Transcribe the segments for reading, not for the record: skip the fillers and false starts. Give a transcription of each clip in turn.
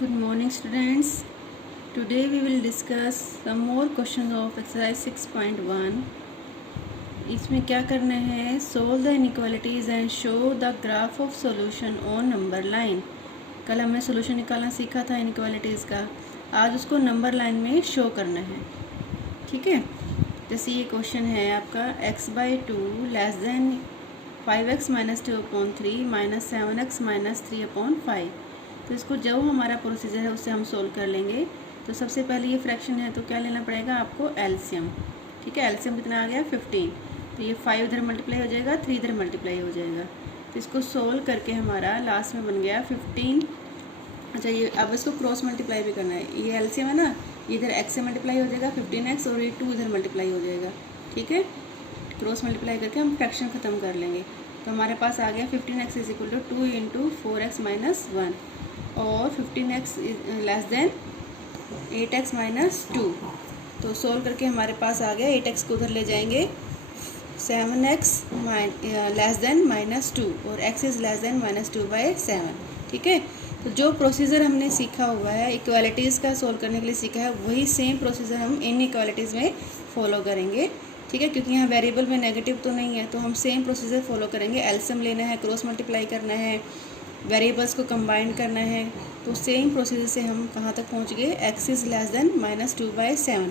Good morning, students. Today we will discuss some more questions of exercise 6.1. इसमें क्या करना है? Solve the inequalities and show the graph of solution on number line. कल हमने solution निकालना सीखा था इनइक्वालिटीज़ का, आज उसको नंबर लाइन में शो करना है। ठीक है, जैसे ये क्वेश्चन है आपका x/2 less than 5x - 2/3 - 7x - 3/5। तो इसको जो हमारा प्रोसीजर है उससे हम सोल्व कर लेंगे। तो सबसे पहले ये फ्रैक्शन है तो क्या लेना पड़ेगा आपको? एलसीएम। ठीक है, एलसीएम कितना आ गया? 15। तो ये 5 इधर मल्टीप्लाई हो जाएगा, 3 इधर मल्टीप्लाई हो जाएगा। तो इसको सोल्व करके हमारा लास्ट में बन गया 15। अच्छा, ये अब इसको क्रॉस मल्टीप्लाई भी करना है। ये एलसीएम है ना, इधर एक्स से मल्टीप्लाई हो जाएगा 15x और ये 2 इधर मल्टीप्लाई हो जाएगा। ठीक है, क्रॉस मल्टीप्लाई करके हम फ्रैक्शन ख़त्म कर लेंगे। तो हमारे पास आ गया 15x = 2 × 4x - 1 और 15x लेस देन 8x - 2। तो सोल्व करके हमारे पास आ गया 8x को उधर ले जाएंगे, 7x लेस देन -2 और x इज़ लेस देन -2/7। ठीक है, तो जो प्रोसीजर हमने सीखा हुआ है इक्वालिटीज़ का सोल्व करने के लिए सीखा है, वही सेम प्रोसीजर हम इन इक्वालिटीज़ में फॉलो करेंगे। ठीक है, क्योंकि यहाँ वेरिएबल में नेगेटिव तो नहीं है, तो हम सेम प्रोसीजर फॉलो करेंगे। एलसीएम लेना है, क्रॉस मल्टीप्लाई करना है, वेरिएबल्स को कंबाइन करना है। तो सेम प्रोसीजर से हम कहाँ तक पहुँच गए? x is less then -2/7।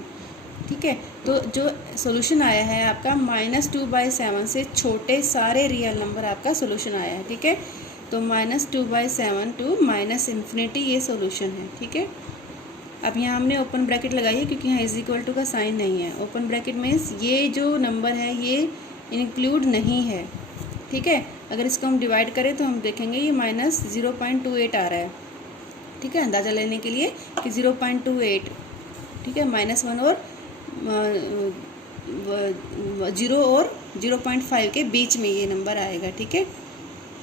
ठीक है, तो जो सोल्यूशन आया है आपका -2/7 से छोटे सारे रियल नंबर आपका सोल्यूशन आया है। ठीक है, तो -2/7 टू -∞ ये सोल्यूशन है। ठीक है, अब यहाँ हमने ओपन ब्रैकेट लगाई है क्योंकि यहाँ = का साइन नहीं है। ओपन ब्रैकेट मीन्स ये जो नंबर है ये इंक्लूड नहीं है। ठीक है, अगर इसको हम डिवाइड करें तो हम देखेंगे ये -0.28 आ रहा है। ठीक है, अंदाज़ा लेने के लिए कि 0.28। ठीक है, -1 और 0 और 0.5 के बीच में ये नंबर आएगा। ठीक है,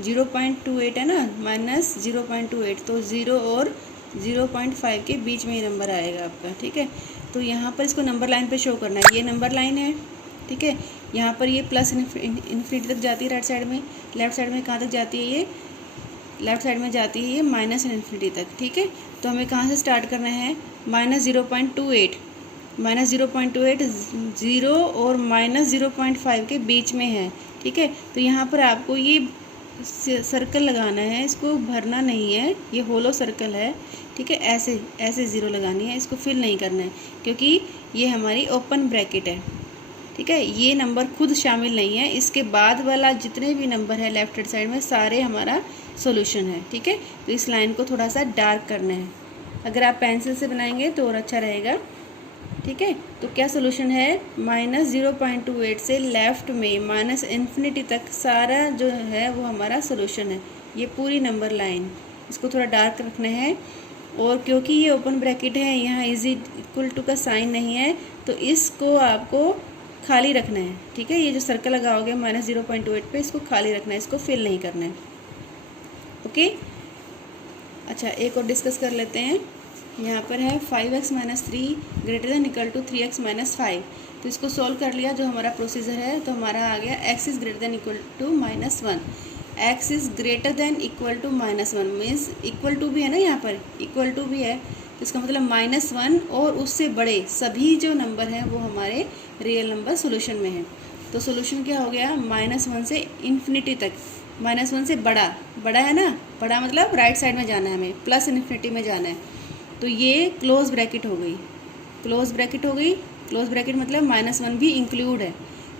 0.28 है ना, -0.28, तो 0 और 0.5 के बीच में ये नंबर आएगा आपका। ठीक है, तो यहाँ पर इसको नंबर लाइन पे शो करना है। ये नंबर लाइन है। ठीक है, यहाँ पर ये प्लस इन्फिनिटी तक जाती है राइट साइड में, लेफ्ट साइड में कहाँ तक जाती है? ये लेफ्ट साइड में जाती है ये -∞ तक। ठीक है, तो हमें कहाँ से स्टार्ट करना है? -0.28 0 और -0.5 के बीच में है। ठीक है, तो यहाँ पर आपको ये सर्कल लगाना है, इसको भरना नहीं है, ये होलो सर्कल है। ठीक है, ऐसे ऐसे ज़ीरो लगानी है, इसको फिल नहीं करना है क्योंकि ये हमारी ओपन ब्रैकेट है। ठीक है, ये नंबर खुद शामिल नहीं है, इसके बाद वाला जितने भी नंबर है लेफ्ट हैंड साइड में सारे हमारा सॉल्यूशन है। ठीक है, तो इस लाइन को थोड़ा सा डार्क करना है। अगर आप पेंसिल से बनाएंगे तो और अच्छा रहेगा। ठीक है, तो क्या सॉल्यूशन है? -0.28 से लेफ्ट में -∞ तक सारा जो है वो हमारा सॉल्यूशन है। ये पूरी नंबर लाइन, इसको थोड़ा डार्क रखना है। और क्योंकि ये ओपन ब्रैकेट है, यहाँ = का साइन नहीं है, तो इसको आपको खाली रखना है। ठीक है, ये जो सर्कल लगाओगे -0.28 पे, इसको खाली रखना है, इसको फिल नहीं करना है। ओके, अच्छा एक और डिस्कस कर लेते हैं। यहाँ पर है 5x - 3 > 3x - 5। तो इसको सॉल्व कर लिया जो हमारा प्रोसीजर है, तो हमारा आ गया x is greater than equal to -1। x is greater than equal to -1 means equal to भी है ना, यहाँ पर इक्वल टू भी है, तो इसका मतलब -1 और उससे बड़े सभी जो नंबर हैं वो हमारे रियल नंबर सोल्यूशन में है। तो सोल्यूशन क्या हो गया? -1 से इन्फिनिटी तक, -1 से बड़ा बड़ा है ना, बड़ा मतलब राइट साइड में जाना है हमें, प्लस इन्फिनिटी में जाना है। तो ये क्लोज ब्रैकेट हो गई, क्लोज ब्रैकेट हो गई। क्लोज ब्रैकेट मतलब -1 भी इंक्लूड है।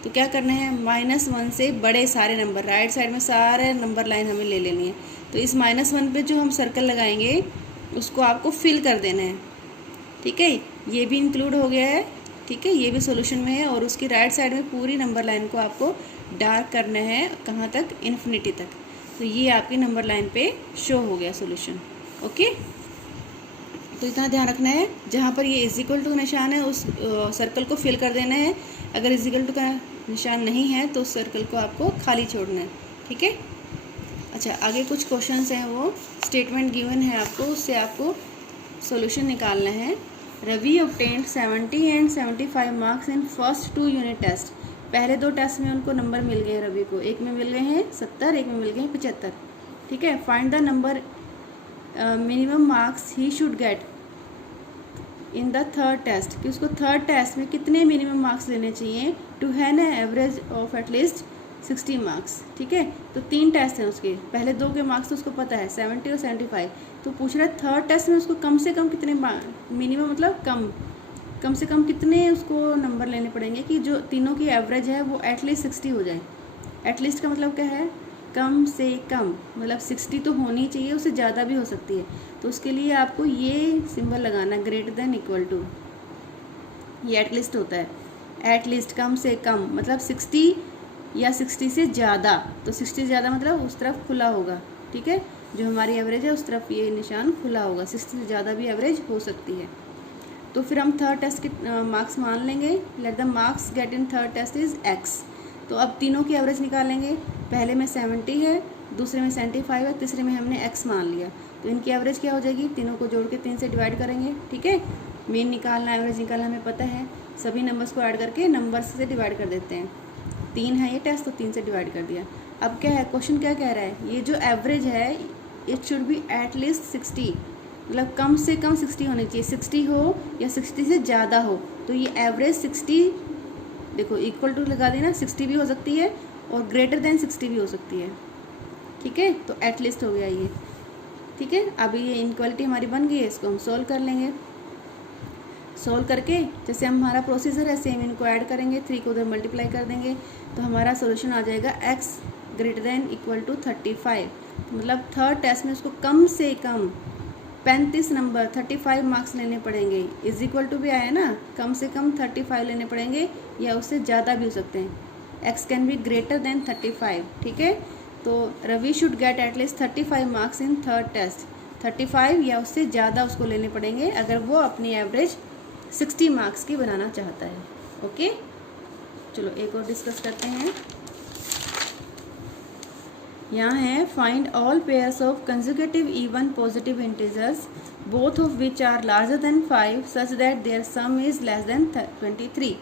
तो क्या करना है? -1 से बड़े सारे नंबर राइट साइड में सारे नंबर लाइन हमें ले लेनी है। तो इस -1 पे जो हम सर्कल लगाएंगे उसको आपको फिल कर देना है। ठीक है, ये भी इंक्लूड हो गया है। ठीक है, ये भी सॉल्यूशन में है और उसकी राइट साइड में पूरी नंबर लाइन को आपको डार्क करना है। कहाँ तक? इन्फिनिटी तक। तो ये आपकी नंबर लाइन पे शो हो गया सॉल्यूशन। ओके, तो इतना ध्यान रखना है, जहाँ पर ये = निशान है उस सर्कल को फिल कर देना है। अगर = का निशान नहीं है तो सर्कल को आपको खाली छोड़ना है। ठीक है, अच्छा आगे कुछ क्वेश्चंस हैं, वो स्टेटमेंट गिवन है आपको, उससे आपको सॉल्यूशन निकालना है। Ravi obtained 70 and 75 marks in first 2 unit test. पहले 2 टेस्ट में उनको नंबर मिल गए रवि को, एक में मिल गए हैं 70, एक में मिल गए हैं 75। ठीक है, find the number minimum marks he should get in the third test, कि उसको थर्ड टेस्ट में कितने मिनिमम मार्क्स लेने चाहिए to have an average of at least 60 marks. ठीक है, तो 3 टेस्ट हैं उसके, पहले 2 के मार्क्स तो उसको पता है 70 और 75, तो पूछ रहा है थर्ड टेस्ट में उसको कम से कम कितने मिनिमम मतलब कम से कम कितने उसको नंबर लेने पड़ेंगे कि जो तीनों की एवरेज है वो एटलीस्ट 60 हो जाए। एटलीस्ट का मतलब क्या है, कम से कम, मतलब 60 तो होनी चाहिए, उससे ज़्यादा भी हो सकती है। तो उसके लिए आपको ये सिंबल लगाना, ग्रेटर देन इक्वल टू, ये एटलीस्ट होता है। एटलीस्ट कम से कम मतलब 60 या 60 से ज़्यादा, तो 60 से ज़्यादा मतलब उस तरफ खुला होगा। ठीक है, जो हमारी एवरेज है उस तरफ ये निशान खुला होगा, 60 से ज़्यादा भी एवरेज हो सकती है। तो फिर हम थर्ड टेस्ट के मार्क्स मान लेंगे। Let the marks get in third test is x। तो अब तीनों की एवरेज निकालेंगे, पहले में 70 है, दूसरे में 75 है, तीसरे में हमने x मान लिया, तो इनकी एवरेज क्या हो जाएगी, तीनों को जोड़ के 3 से डिवाइड करेंगे। ठीक है, मीन निकालना, एवरेज निकालना हमें पता है, सभी नंबर्स को ऐड करके नंबर्स से डिवाइड कर देते हैं। 3 है ये टेस्ट, तो 3 से डिवाइड कर दिया। अब क्या है, क्वेश्चन क्या कह रहा है, ये जो एवरेज है इट शुड बी एटलीस्ट 60, मतलब कम से कम 60 होनी चाहिए, 60 हो या 60 से ज़्यादा हो। तो ये एवरेज 60, देखो इक्वल टू लगा देना, 60 भी हो सकती है और ग्रेटर देन 60 भी हो सकती है। ठीक है, तो एटलीस्ट हो गया ये। ठीक है, अभी ये इनक्वालिटी हमारी बन गई है, इसको हम सोल्व कर लेंगे। सोल्व करके जैसे हमारा प्रोसीजर है सेम, इनको ऐड करेंगे, 3 को उधर मल्टीप्लाई कर देंगे, तो हमारा सोल्यूशन आ जाएगा x greater than equal to 35। मतलब थर्ड टेस्ट में उसको कम से कम 35 नंबर 35 मार्क्स लेने पड़ेंगे। इज इक्वल टू भी आया ना, कम से कम 35 लेने पड़ेंगे या उससे ज़्यादा भी हो सकते हैं। x can be greater than 35। ठीक है, तो Ravi should get at least 35 marks in third test. 35 या उससे ज़्यादा उसको लेने पड़ेंगे अगर वो अपनी एवरेज 60 मार्क्स की बनाना चाहता है। ओके, चलो एक और डिस्कस करते हैं। यहाँ है find all pairs of consecutive even positive integers both of which are larger than 5 such that their sum is less than 23।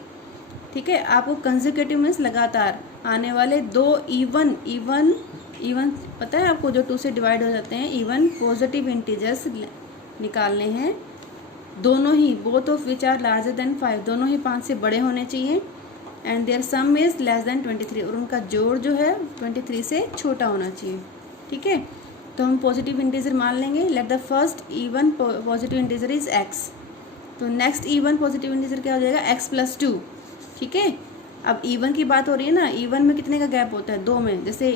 ठीक है, आपको कंसेक्यूटिव मीन्स लगातार आने वाले 2 इवन पता है आपको, जो 2 से डिवाइड हो जाते हैं, इवन पॉजिटिव इंटीजर्स निकालने हैं, दोनों ही both of which are larger than 5, दोनों ही 5 से बड़े होने चाहिए, and their sum is less than 23, और उनका जोड़ जो है 23 से छोटा होना चाहिए। ठीक है, तो हम पॉजिटिव इंटीजर मान लेंगे। Let the first even positive integer is x, तो नेक्स्ट इवन पॉजिटिव इंटीजर क्या हो जाएगा, x + 2। ठीक है, अब इवन की बात हो रही है ना, इवन में कितने का गैप होता है, 2 में, जैसे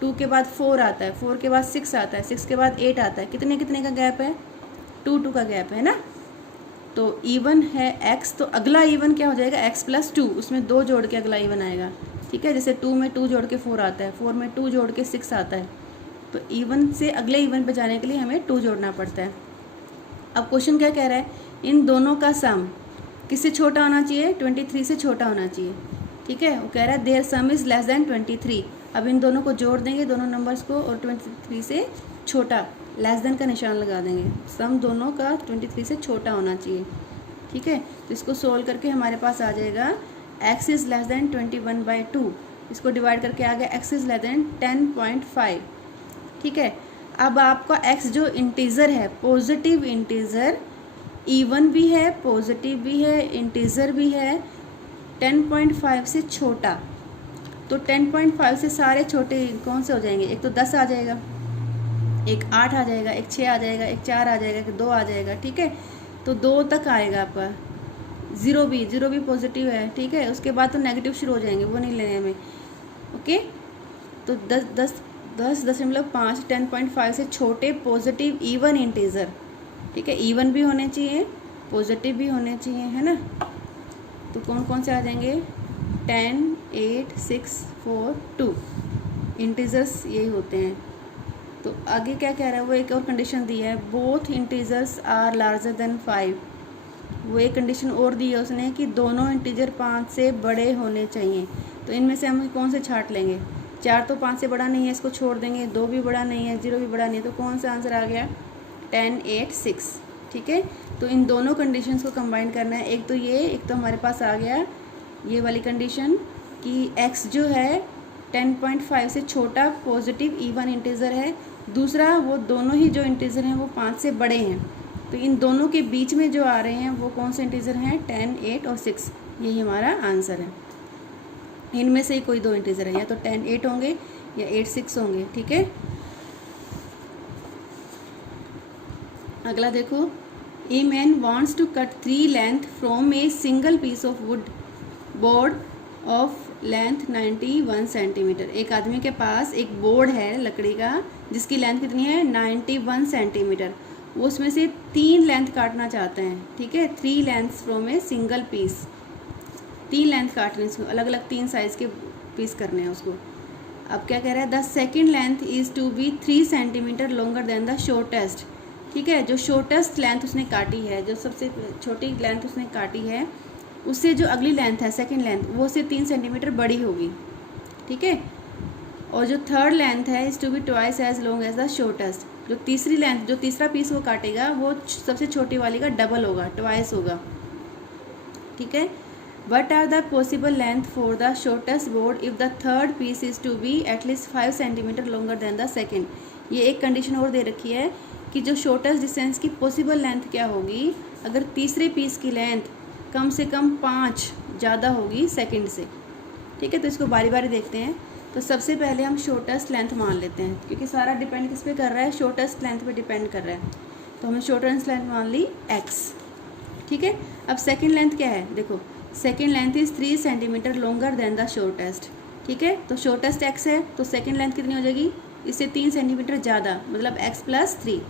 2 के बाद 4 आता है, 4 के बाद 6 आता है, 6 के बाद 8 आता है, कितने कितने का गैप है, 2 का गैप है ना। तो इवन है x, तो अगला इवन क्या हो जाएगा, x + 2, उसमें 2 जोड़ के अगला इवन आएगा। ठीक है, जैसे 2 में 2 जोड़ के 4 आता है, 4 में 2 जोड़ के 6 आता है, तो इवन से अगले इवन पे जाने के लिए हमें 2 जोड़ना पड़ता है। अब क्वेश्चन क्या कह रहा है, इन दोनों का सम किससे छोटा होना चाहिए, 23 से छोटा होना चाहिए। ठीक है, वो कह रहा है their sum is less than 23। अब इन दोनों को जोड़ देंगे, दोनों नंबर्स को, और 23 से छोटा, लेस देन का निशान लगा देंगे। सम दोनों का 23 से छोटा होना चाहिए। ठीक है, तो इसको सोल्व करके हमारे पास आ जाएगा x इज़ लेस देन 21/2, इसको डिवाइड करके आ गया x इज़ लेस देन 10.5। ठीक है, अब आपका x जो इंटीज़र है, पॉजिटिव इंटीज़र, इवन भी है, पॉजिटिव भी है, इंटीज़र भी है, 10.5 से छोटा, तो 10.5 से सारे छोटे कौन से हो जाएंगे, एक तो 10 आ जाएगा, एक 8 आ जाएगा, एक 6 आ जाएगा, एक 4 आ जाएगा, एक 2 आ जाएगा। ठीक है, तो 2 तक आएगा आपका। ज़ीरो भी पॉजिटिव है। ठीक है, उसके बाद तो नेगेटिव शुरू हो जाएंगे, वो नहीं लेने हमें। ओके, तो 10.5 10.5 से छोटे पॉजिटिव इवन इंटीजर। ठीक है, इवन भी होने चाहिए, पॉजिटिव भी होने चाहिए, है ना। तो कौन कौन से आ जाएंगे, 10, 8, 6, 4, 2 इंटीजर्स यही होते हैं। तो आगे क्या कह रहा है, वो एक और कंडीशन दी है, both integers are larger than 5। वो एक कंडीशन और दी है उसने कि दोनों इंटीजर 5 से बड़े होने चाहिए। तो इनमें से हम कौन से छांट लेंगे, 4 तो 5 से बड़ा नहीं है, इसको छोड़ देंगे, 2 भी बड़ा नहीं है, 0 भी बड़ा नहीं है, तो कौन सा आंसर आ गया, 10, 8, 6। ठीक है, तो इन दोनों कंडीशंस को कंबाइन करना है, एक तो ये, एक तो हमारे पास आ गया ये वाली कंडीशन कि x जो है 10.5 से छोटा पॉजिटिव इवन इंटीजर है, दूसरा वो दोनों ही जो इंटीजर हैं वो 5 से बड़े हैं, तो इन दोनों के बीच में जो आ रहे हैं वो कौन से इंटीजर हैं, 10, 8 और 6। यही हमारा आंसर है। इनमें से ही कोई दो इंटीजर है, या तो 10, 8 होंगे या 8, 6 होंगे। ठीक है, अगला देखो, a man wants to cut 3 length from a single piece of wood board of length 91 centimetre. एक आदमी के पास एक बोर्ड है लकड़ी का जिसकी लेंथ कितनी है, 91 सेंटीमीटर। वो उसमें से 3 लेंथ काटना चाहते हैं। ठीक है, 3 lengths from a single piece, 3 length काटने, उसको अलग अलग 3 साइज़ के पीस करने हैं उसको। अब क्या कह रहा है, the second length is to be 3 centimetre longer than the shortest. ठीक है, जो शॉर्टेस्ट लेंथ उसने काटी है, जो सबसे छोटी लेंथ उसने काटी है, उससे जो अगली लेंथ है सेकंड लेंथ, वो उससे 3 सेंटीमीटर बड़ी होगी। ठीक है, और जो थर्ड लेंथ है is to be twice as long as the shortest. जो तीसरी लेंथ, जो तीसरा पीस वो काटेगा वो सबसे छोटी वाली का डबल होगा, ट्वाइस होगा। ठीक है, what are the possible length for the shortest board if the third piece is to be at least 5 centimetre longer than the second. ये एक कंडीशन और दे रखी है कि जो शॉर्टेस्ट डिस्टेंस की पॉसिबल लेंथ क्या होगी, अगर तीसरे पीस की लेंथ कम से कम 5 ज़्यादा होगी सेकंड से। ठीक है, तो इसको बारी बारी देखते हैं। तो सबसे पहले हम शॉर्टेस्ट लेंथ मान लेते हैं, क्योंकि सारा डिपेंड किस पे कर रहा है, शॉर्टेस्ट लेंथ पे डिपेंड कर रहा है। तो हमने शॉर्टेस्ट लेंथ मान ली x। ठीक है, अब सेकंड लेंथ क्या है, देखो second length is 3 centimetre longer than the shortest. ठीक है, तो शॉर्टेस्ट x है, तो सेकंड लेंथ कितनी हो जाएगी, इससे 3 सेंटीमीटर ज़्यादा, मतलब x + 3।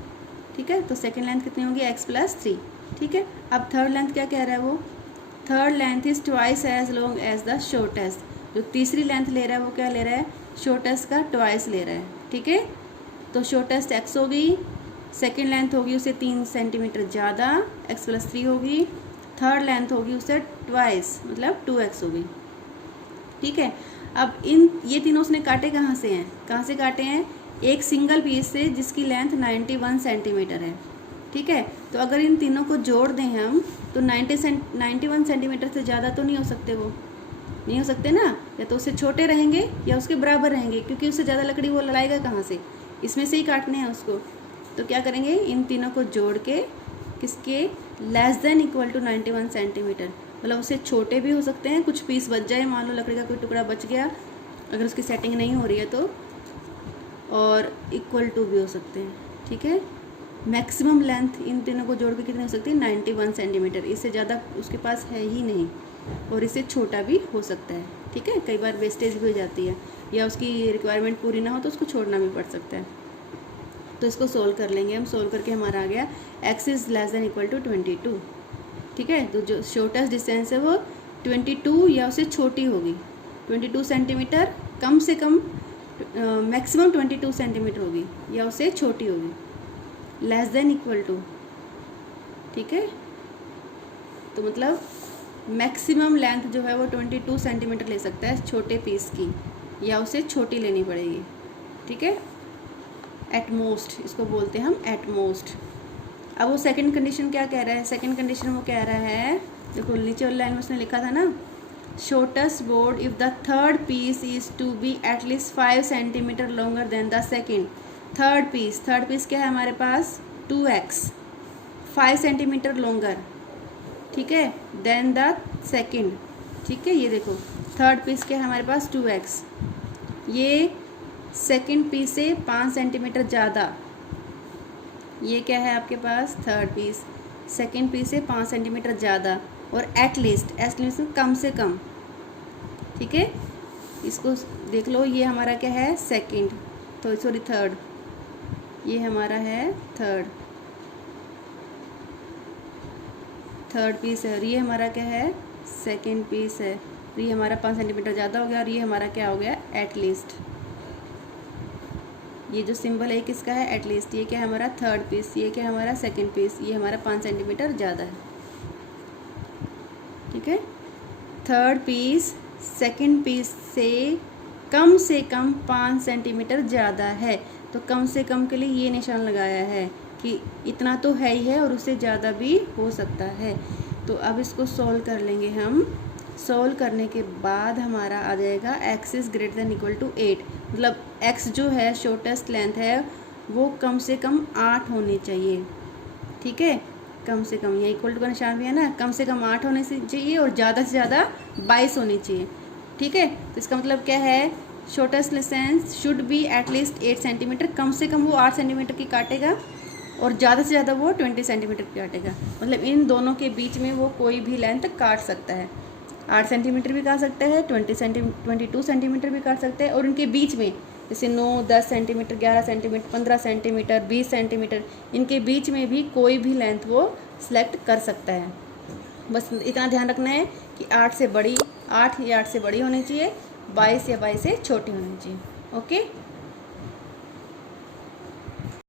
ठीक है, तो सेकंड लेंथ कितनी होगी, x + 3। ठीक है, अब थर्ड लेंथ क्या कह रहा है वो, third length is twice as long as the shortest. जो तीसरी लेंथ ले रहा है वो क्या ले रहा है, शॉर्टेस्ट का ट्वाइस ले रहा है। ठीक है, तो शॉर्टेस्ट x हो गई, सेकेंड लेंथ होगी उससे 3 सेंटीमीटर ज़्यादा, x + 3 होगी, थर्ड लेंथ होगी उससे ट्वाइस, मतलब 2x होगी। ठीक है, अब ये तीनों उसने काटे कहाँ से हैं, कहाँ से काटे हैं, एक सिंगल पीस से जिसकी लेंथ 91 सेंटीमीटर है। ठीक है, तो अगर इन तीनों को जोड़ दें हम तो 91 सेंटीमीटर से ज़्यादा तो नहीं हो सकते, वो नहीं हो सकते ना, या तो उससे छोटे रहेंगे या उसके बराबर रहेंगे, क्योंकि उससे ज़्यादा लकड़ी वो लड़ाएगा कहाँ से, इसमें से ही काटने हैं उसको। तो क्या करेंगे, इन तीनों को जोड़ के किसके less than equal to 91 centimetre, मतलब उससे छोटे भी हो सकते हैं, कुछ पीस बच जाए, मान लो लकड़ी का कोई टुकड़ा बच गया अगर उसकी सेटिंग नहीं हो रही है तो, और इक्वल टू भी हो सकते हैं। ठीक है, मैक्सिमम लेंथ इन तीनों को जोड़ के कितनी हो सकती है, 91 सेंटीमीटर। इससे ज़्यादा उसके पास है ही नहीं, और इससे छोटा भी हो सकता है। ठीक है, कई बार वेस्टेज भी हो जाती है या उसकी रिक्वायरमेंट पूरी ना हो तो उसको छोड़ना भी पड़ सकता है। तो इसको सोल्व कर लेंगे हम, सोल्व करके हमारा आ गया x is less than equal to 22। ठीक है, तो जो शॉर्टेस्ट डिस्टेंस है वो 22 या उससे छोटी होगी, 22 सेंटीमीटर, कम से कम मैक्सिमम 22 सेंटीमीटर होगी या उससे छोटी होगी, लेस देन इक्वल टू। ठीक है, तो मतलब मैक्सिमम लेंथ जो है वो 22 सेंटीमीटर ले सकता है छोटे पीस की, या उसे छोटी लेनी पड़ेगी। ठीक है, एट मोस्ट इसको बोलते हैं हम, एट मोस्ट। अब वो सेकंड कंडीशन क्या कह रहा है, सेकंड कंडीशन वो कह रहा है, देखो नीचे वाली लाइन में उसने लिखा था ना, shortest board if the third piece is to be at least 5 centimetre longer than the second. Third piece क्या है हमारे पास, 2x, 5 सेंटीमीटर लॉन्गर। ठीक है, देन द सेकेंड। ठीक है, ये देखो थर्ड पीस क्या है हमारे पास, 2x, ये सेकेंड पीस से 5 सेंटीमीटर ज़्यादा, ये क्या है आपके पास, थर्ड पीस, सेकेंड पीस से 5 सेंटीमीटर ज़्यादा, और एटलीस्ट कम से कम। ठीक है, इसको देख लो, ये हमारा क्या है, सेकेंड, तो सॉरी थर्ड, ये हमारा है थर्ड पीस है, और ये हमारा क्या है, सेकेंड पीस है, और ये हमारा 5 सेंटीमीटर ज़्यादा हो गया, और ये हमारा क्या हो गया, एटलीस्ट। ये जो सिंबल है किसका है, एटलीस्ट। ये क्या है हमारा थर्ड पीस, ये क्या है हमारा सेकेंड पीस, ये हमारा 5 सेंटीमीटर ज़्यादा है। ठीक है, थर्ड पीस सेकेंड पीस से कम 5 सेंटीमीटर ज़्यादा है, तो कम से कम के लिए ये निशान लगाया है कि इतना तो है ही है और उससे ज़्यादा भी हो सकता है। तो अब इसको सॉल्व कर लेंगे हम, सॉल्व करने के बाद हमारा आ जाएगा x is greater than equal to 8, मतलब x जो है शॉर्टेस्ट लेंथ है वो कम से कम 8 होने चाहिए। ठीक है, कम से कम, ये इक्वल टू का निशान भी है ना, कम से कम 8 होने से चाहिए और ज़्यादा से ज़्यादा 22 होनी चाहिए। ठीक है, तो इसका मतलब क्या है, shortest distance should be at least 8 centimetre, कम से कम वो 8 सेंटीमीटर की काटेगा और ज़्यादा से ज़्यादा वो 20 सेंटीमीटर की काटेगा। मतलब इन दोनों के बीच में वो कोई भी लेंथ काट सकता है, 8 सेंटीमीटर भी काट सकता है, 22 सेंटीमीटर भी काट सकता है, और उनके बीच में जैसे 9, 10 सेंटीमीटर, 11 सेंटीमीटर, 15 सेंटीमीटर, 20 सेंटीमीटर, इनके बीच में भी कोई भी लेंथ वो सिलेक्ट कर सकता है। बस इतना ध्यान रखना है कि 8 या 8 से बड़ी होनी चाहिए, 22 या 22 से छोटी होनी चाहिए। ओके।